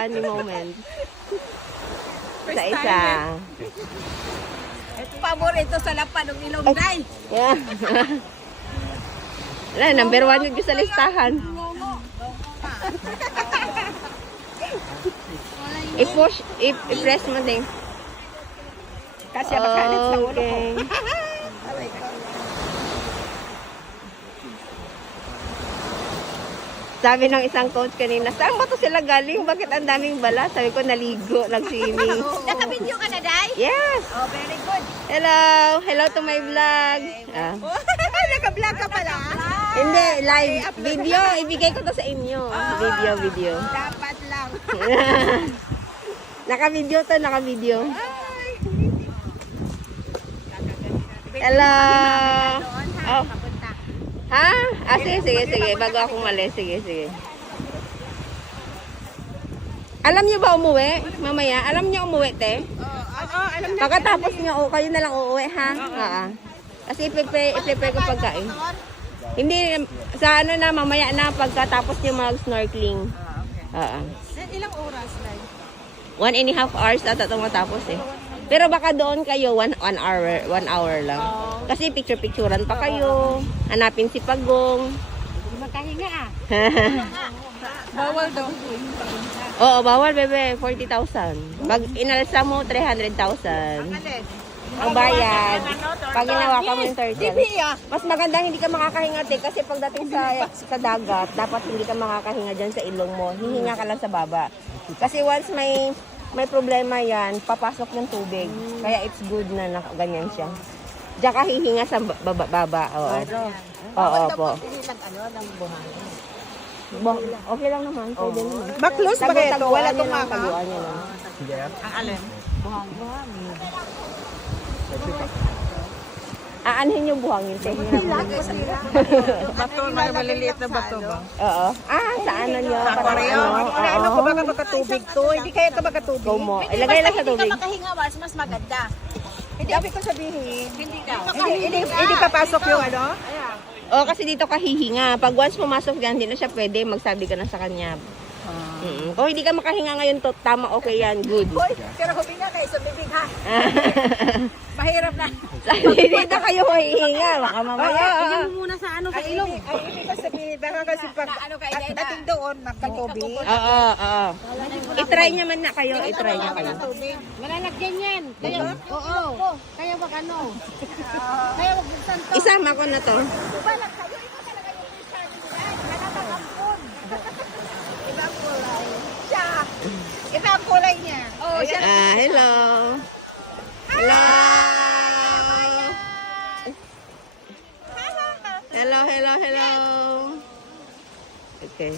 Funny moment. Isa-isa. Paborito sa lapan ng ilong day. Yeah. Wala, number 1 yung sa listahan. I-push, i-press mo din. Kasi makalit sa ulo ko. Okay. Sabi ng isang coach kanina, saan ba to sila galing? Bakit ang daming bala? Sabi ko, naligo, nag-swimming. Naka-video ka na, day? Yes! Oh, very good. Hello! Hello to my vlog. Ah. Naka-vlog ka pala. Hindi, live video. Ibigay ko to sa inyo. Video. Dapat lang. Naka-video to, naka-video. Hello! Oh. Ha? Sige. Bago ako umalis. Sige. Alam niyo ba umuwi? Mamaya? Alam niyo umuwi, te? Alam na. Pagkatapos niyo, kayo na lang uuwi, ha? Oo. Kasi i-prepare ko pagkain. Hindi, sa ano na, mamaya na, pagkatapos niyo mag-snorkeling. Oo. Ilang oras, day? 1.5 hours ata itong matapos eh. Pero baka doon kayo 1 hour lang. Kasi picture-picturean pa kayo. Hanapin si Pagong. Makahinga ah. Bawal daw. Oo, bawal bebe. 40,000. Pag inalsa mo, 300,000. Ang bayad. Pag ginawa ka mo yung turtle. Mas maganda hindi ka makakahinga kasi pagdating sa dagat, dapat hindi ka makakahinga dyan sa ilong mo. Hihinga ka lang sa baba. Kasi once may problema yan, papasok yung tubig. Kaya it's good na ganyan siya. Diyan ka hihinga sa baba. Oo. Oo po. Okay lang naman. Pwede naman. Baklus ba kayo ito? Wala itong maka? Taguan niya lang. Ang alin? Buhang-buhang. Aanhin yung buhangin. Bato, mga maliliit na bato ba? Oo. Sa ano nyo? Sa Koreo? Ano ko baka makatubig to? Hindi kaya ito makatubig? Kumo. Ilagay lang sa tubig. Hindi ka makahinga, mas maganda. Hindi, ibig ko sabihin. Hindi daw. Hindi papasok yung ano? Oo, kasi dito ka hihinga. Pag once pumasok yan, hindi na siya pwede. Magsabi ka na sa kanya. Kung hindi ka makahinga ngayon, to, tama, okay yan. Good. Hoy, pero huminga kayo sa bibig ha. Mahirap na. Dito kayo hihinga. Baka mamaya. Tingnan mo muna sa ano sa ilong. Ay, ibig ko sabihin, baka kasi pag at dating doon, magkatubig. Oo. I-try naman na kayo. I-try na kayo. Malalagyan yan. Kaya, oo. Kaya wag ano. Kaya wag buksan to. Isama ko na to. Balang kayo, ito talaga yung Richard nila. Malatang ampun. Ibang kulay. Siya. Ibang kulay niya. Oh, siya. Hello. Hello. Hello. Okay.